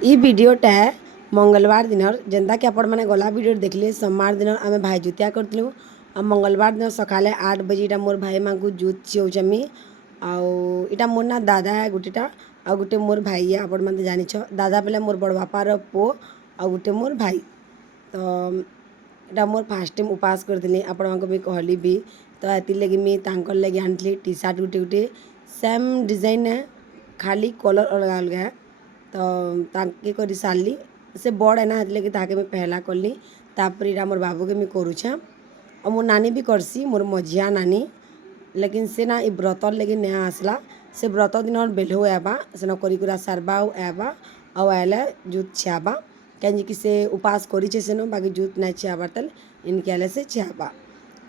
ई वीडियोटा मंगलवार दिन जेनता कि आपण मैंने गला वीडियो देखले सोमवार दिन आम भाई जुतिया करूँ और मंगलवार दिन सका 8 बजे इटा मोर भाई माँ को जुत चिउचमी आटा मोर ना दादा है गोटेटा आ गोटे मोर भाई है आपण मैंने जानी दादा बेले मोर बड़ बापार पु आ गोटे मोर भाई तो इटा मोर फास्ट टाइम उपास करती आपण मानक भी कहली भी तो ये लगे मुझे लगे आनी टी सार्ट गोटे गोटे सेम डिजाइन है खाली कलर अलग अलग है तो ताके कर सारी से बड़ है ना लगे ताके मैं पहला कली तापर इटा मोर बाबू के मैं करुछे और मोर नानी भी करसी मोर मझिया नानी लेकिन से ना ये व्रत लगे नहीं आसला से व्रत दिन बेलो आबा से करा सारबा आबा आइले जूत छियाबा कहीं कि से उपास करी से बाकी जूत नहीं छियाबार तल इनके आले से छियाबा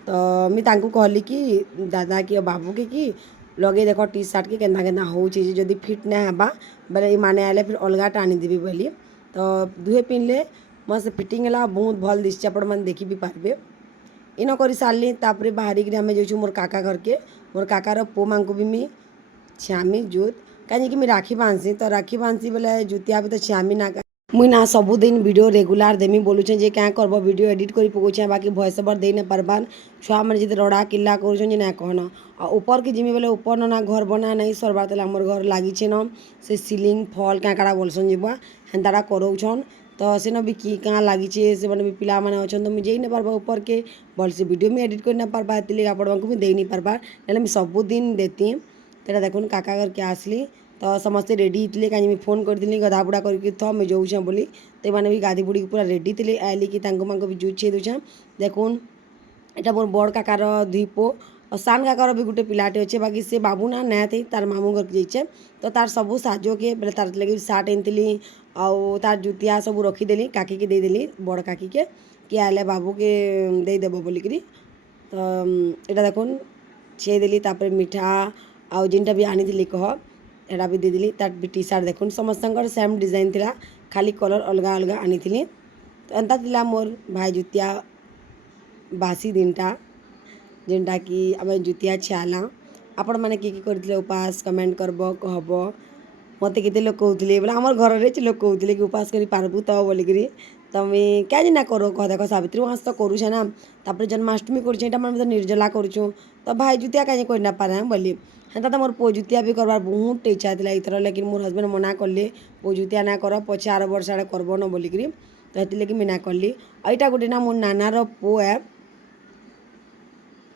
तो मुझे कहली कि दादा कि बाबू के कि लगे देख टी सार्ट के केन्दा केन्दा हो जदि फिट नहीं हवा बोले ये माने आए फिर अलगाटा आनीदेवी बोली तो दुहे पिंधले मस्त फिटिंग है बहुत भल दिशे आपण मैंने देखी भी पारे इन कर सारे तापर बाहर आम जाऊँ मोर काका घर के मोर काकार पु माँ को भी मुझे छियामी जूत कहीं मुझे राखी बांधसी तो राखी बांधसी बोले जुतिया भी तो छियामी ना मुई ना सबुदिन वीडियो रेगुलार देमी बोलुचे जे क्या करब वीडियो एडिट कर पकोचे बाकी भॉइस ओवर दे न पारबान छुआ मैंने जी रड़ा किला कर ना कहना और ऊपर की जिमी बोले ऊपर ना घर बना नहीं सरबार तेल आमर घर लगी न से सिलिंग फल क्या काड़ा बोलसन जीवा हेन्ताटा कराउछन तो से भी कि क्या लगी से मैंने भी पिला मैंने अच्छा तो मुझे नहीं पार्बा ऊपर के भल से वीडियो में एडिट कर ना पार्बा ये आपण को दे नहीं पार्बा ना सबुदिन देती तो देखुन काका घर के आसली तो समस्ते रेडी थे कहीं फोन करी गधा बुढ़ा करके मुझे जाऊे बोली तो मैंने भी गाधी बुड़ी पूरा रेडी थे आइली कि माँ भी जुचे दूचे देखुन यहाँ मोर बड़ काकार दुई पु और सान काकार भी गोटे पिलाटे अच्छे बाकी से बाबू ना नया थी तार मामू घर जाइए तो तार सब साजो के बोले तार लगे सार्ट आनी आउ तार जुतिया सब रखीदेली काकी के देदेली बड़ काकी के कि आइले बाबू के देदेव बोलिक तो यहाँ देखुन छेदेली तापर मिठा आउ जिनटा भी आनी थी कह एटा भी देदेली तार भी टी सार्ट देखुन समस्त सेम डिजाइन थिला खाली कलर अलग अलग आनी थी तो एंता थिला मोर भाई जुतिया बासी दिनटा जेनटा कि आम जुतिया छियाला आपण मैंने कि करथिले उपास कमेंट करब कहब मत के लोग कहते बोले आम घर में लोग कहते कि उपास कर पार्बू तो बोलिकी तो मुझे क्या ना करो कह देख सावित्री मास तो करुचे ना तापर जन्माष्टमी करुचे तो निर्जला करुँ तो भाई जुतिया कहीं कर ना पारे बोली हेन्ता तो मोर पो जुतिया भी करवार बहुत इच्छा थी इथर लेकिन मोर हजबैंड मना कले पो जुतिया ना कर पचे आर वर्ष आड़े करब न बोलिक तो ये लगे मुझे ना कली यहाँ गोटे ना मोर नानार पो है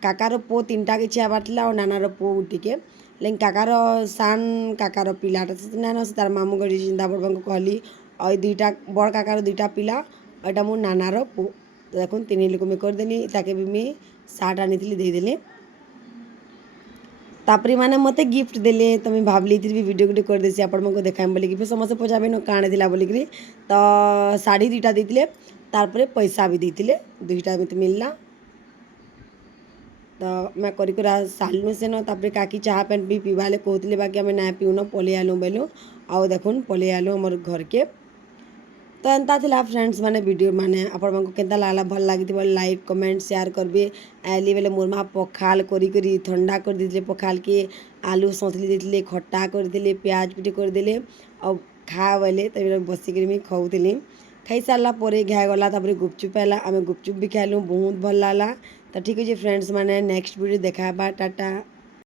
काकार पो 3टा के छियाबार और नानार पो गोटे के लेकिन काकार सान काकार पिलाटा ना तार मामू गढ़ी चिंता बड़बा को कहली और 2टा बड़ काकार 2टा पिला और यहाँ मोर नानार पो तो देखो 3 लोग में करदेली ताके भी मुझे सार्ट आनी देदेली तापरी मैंने मत गिफ्ट देले तो मैं भावली थी भी वीडियो गुटे कर देसी आपण को देखाम बोलिकी फिर समस्त पचाबे न काणे दिला बोलिकी तो साड़ी 2टा देते तार पैसा भी देते 2टा मत मिलला तो मैं करा सालनु से न तापर काकी चाह पेन भी पीवाले कहते बाकी आम ना पीऊन पलि आलु बोलू आउ देखुन पलि आलु आमर घर के तो एंता थिला फ्रेंड्स माने वीडियो माने आपण मानक केनता लागला भल लागिथिबो लाइक कमेंट शेयर करबे आइली बेले मोर माँ पखाल करी ठंडा कर देथिले पखाल के आलू सौतली देथिले खट्टा कर देले प्याज पिटे कर देले और खा बोले तो बसिक मुझे खाऊली खाई सारा पर घाए गला तापर गुपचुप आला आम गुपचुप भी खाइलु बहुत भल लागला तो ठीक है फ्रेंड्स माने नेक्स्ट वीडियो देखा टाटा।